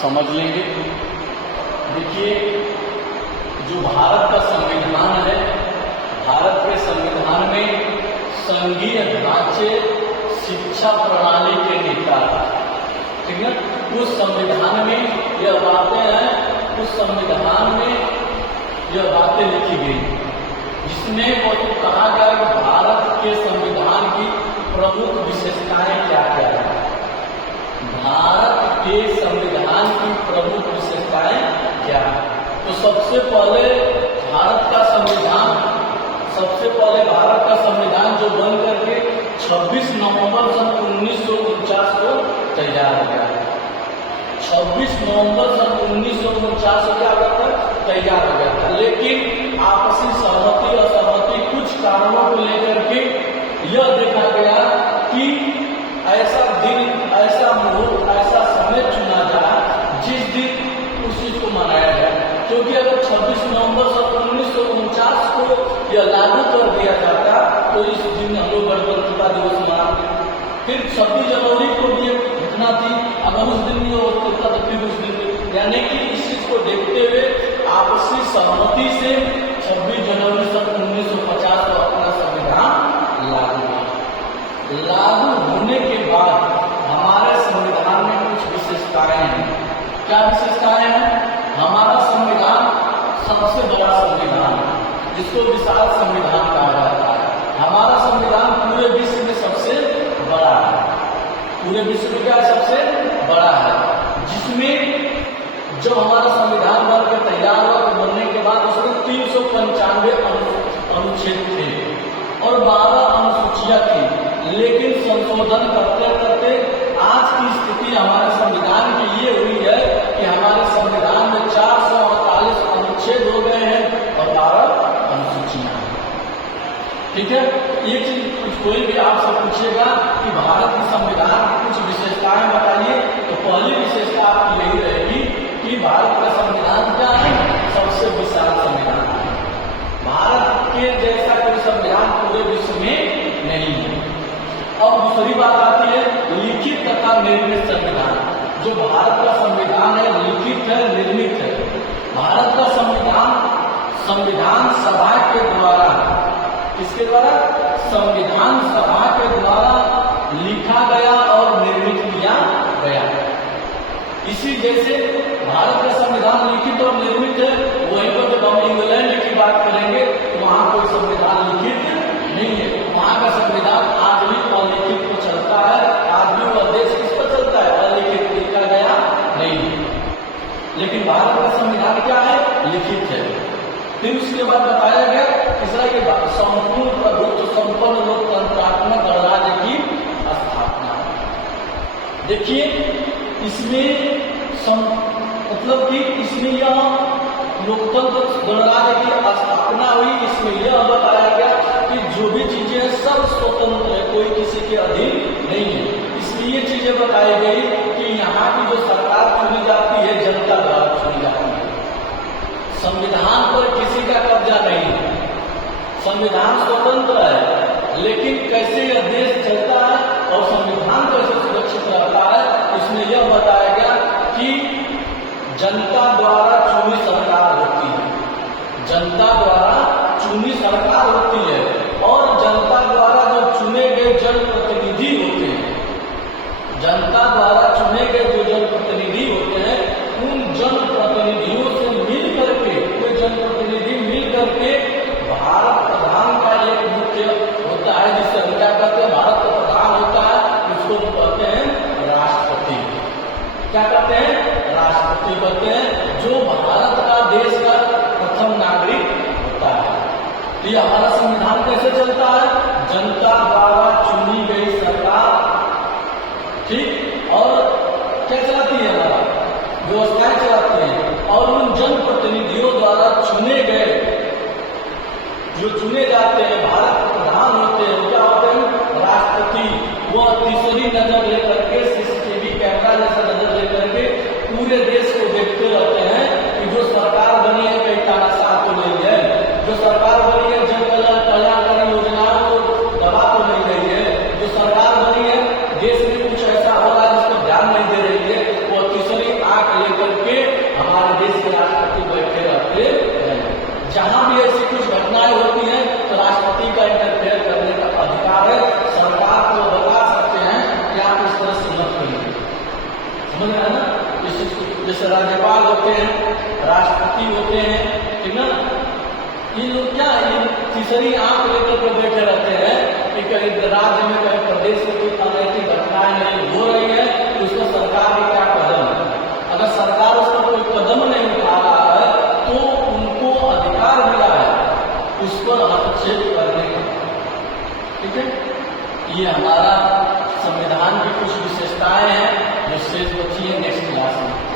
समझ लेंगे। देखिए, जो भारत का संविधान है, भारत के संविधान में संघीय ढांचे, शिक्षा प्रणाली के नेता, ठीक है, उस संविधान में यह बातें हैं, उस संविधान में यह बातें लिखी गई जिसमें वो तो कहा गया कि भारत के संविधान की प्रमुख विशेषताएं क्या क्या है। भारत के संविधान की प्रमुख विशेषताएं क्या है? तो सबसे पहले भारत का संविधान जो बन करके 26 नवंबर सन 1949 को तैयार हो गया। 26 नवंबर सन 1949 को क्या हुआ था? तैयार हो गया था। लेकिन आपसी सहमति असहमति कुछ कारणों को लेकर के यह देखा गया कि ऐसा दिन, ऐसा मुहूर्त, ऐसा समय चुना जाए जिस दिन उस चीज को मनाया जाए। क्योंकि अगर 26 नवंबर सन 1949 को यह लागू कर दिया जाता तो इस दिन हम लोग गणतंत्रता दिवस मनाते। फिर 26 जनवरी को भी एक घटना थी, अगर उस दिन ये होता तो फिर उस दिन, यानी कि इस चीज को देखते हुए आपसी सहमति से 26 जनवरी सन 1950 को अपना संविधान लागू होने के बाद हमारे संविधान में कुछ विशेषताएं हैं। क्या विशेषताएं हैं? हमारा संविधान सबसे बड़ा संविधान है, जिसको विशाल संविधान कहा जाता है। हमारा संविधान पूरे विश्व में सबसे बड़ा है, पूरे विश्व में क्या सबसे बड़ा है, जिसमें जब हमारा संविधान बन के तैयार हुआ तो बनने के बाद उसमें 395 अनुच्छेद थे और 12 अनुसूचियां थी। लेकिन संशोधन करते करते आज की स्थिति हमारे संविधान की ये हुई है कि हमारे संविधान में 448 अनुच्छेद हो गए हैं और 12 अनुसूचियां हैं। ठीक है, ये चीज कोई भी आपसे पूछेगा कि भारत के संविधान की कुछ विशेषताएं बताइए, तो पहली विशेषता आपकी यही रहेगी कि भारत का संविधान क्या है? सबसे विशाल संविधान है। भारत के जैसा कोई संविधान पूरे विश्व में नहीं है। अब दूसरी बात आती है लिखित तथा निर्मित संविधान। जो भारत का संविधान है लिखित है, निर्मित है। भारत का संविधान सभा के द्वारा, किसके द्वारा? संविधान सभा के द्वारा लिखा गया और निर्मित किया गया। इसी जैसे भारत का संविधान लिखित और निर्मित है, वहीं पर जब हम इंग्लैंड की बात करेंगे तो वहां कोई संविधान लिखित नहीं है। वहां का संविधान आज भी अलिखित पर चलता है, आज भी वह देश किस पर चलता है? अलिखित, लिखा गया नहीं है। लेकिन भारत का संविधान क्या है? लिखित है। फिर उसके बाद बताया गया तीसरा के बाद संपूर्ण प्रभुत्व संपन्न लोकतंत्रात्मक गणराज्य की स्थापना। देखिए, इसमें मतलब कि इसमें यह लोकतंत्र गणराज्य की स्थापना हुई। इसमें यह बताया गया कि जो भी चीजें सब स्वतंत्र है, कोई किसी के अधीन नहीं है। इसलिए ये चीजें बताई गई कि यहाँ की जो सरकार चुनी जाती है जनता द्वारा चुनी जाती है। संविधान पर किसी का कब्जा नहीं है, संविधान स्वतंत्र है। लेकिन कैसे यह देश चलता है और संविधान कैसे सुरक्षित रहता है, इसमें यह बताया गया कि जनता द्वारा चुनी सरकार होती है, जनता द्वारा चुनी सरकार होती है और जनता द्वारा जो चुने गए जनप्रतिनिधि होते हैं, जनता द्वारा चुने गए जो जनप्रतिनिधि होते हैं, उन जनप्रतिनिधियों से मिल करके, कोई जनप्रतिनिधि मिल करके भारत प्रधान का एक मुख्य होता है, जिसे हम क्या कहते हैं? भारत का प्रधान होता है, उसको कहते हैं राष्ट्रपति। क्या कहते हैं? राष्ट्रपति कहते हैं, जो भारत का देश का प्रथम नागरिक होता है। तो ये हमारा संविधान कैसे चलता है? जनता द्वारा चुनी गई सरकार, ठीक, और क्या चलाती है? हमारा व्यवस्थाएं चलाती है। और उन जनप्रतिनिधियों द्वारा चुने गए, जो चुने जाते हैं, भारत के प्रधान होते हैं, क्या होते हैं? राष्ट्रपति। वह तीसरी नजर लेकर के, सीसीटीवी कैमरा जैसा नजर लेकर के पूरे देश को देखते रहते हैं कि जो सरकार बनी है कई तानाशाह तो नहीं है, जो सरकार बनी है जन कल्याणकारी योजनाओं को दबा तो नहीं रही है, जो सरकार बनी है देश में कुछ ऐसा हो रहा है जिसको ध्यान नहीं दे रही है, वो तीसरी आंख लेकर के हमारे देश के राष्ट्रपति बैठे रहते हैं। जहां भी ऐसी कुछ घटनाएं होती हैं तो राष्ट्रपति का इंटरफेयर करने का अधिकार है। सरकार को बता सकते हैं कि आप इस तरह से मत करिए, समझ रहे हैं ना। जैसे राज्यपाल होते हैं, राष्ट्रपति होते हैं, ठीक ना, ये लोग क्या तीसरी आंख लेकर के बैठे रहते हैं कि कहीं राज्य में कहीं प्रदेश में कोई अनैतिक घटनाएं नहीं हो रही है तो उसको सरकार की क्या कदम है। अगर सरकार उस पर कोई कदम नहीं उठा रहा है तो उनको अधिकार मिला है उस पर हस्तक्षेप करने का, ठीक है। ये हमारा संविधान की कुछ विशेषताएं हैं जो शेष बची है नेक्स्ट क्लास में।